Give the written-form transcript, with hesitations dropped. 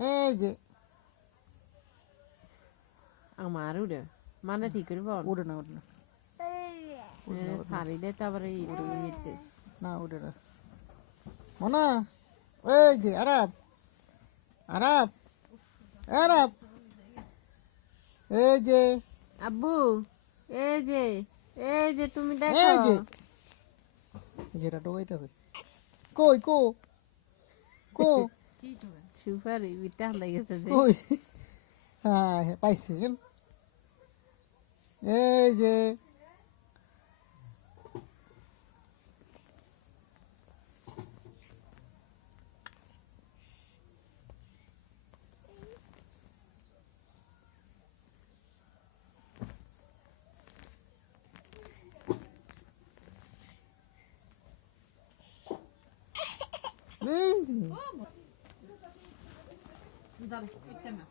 এই যে আমার উড়ে মানে ঠিক করে বল উড়ে না উড়ে না সারি দে তারপরে ইতে না উড়ে না মনা এই যে আরাব আরাব আরাব এই যে আব্বু এই যে তুমি দেখো এই যে যেটা ঢোকাইতেছে কই কো কো সুপারি বিটা লাগেছে যে কই হ্যাঁ পাইছি এই যে এই যে দাঁড়া একটা না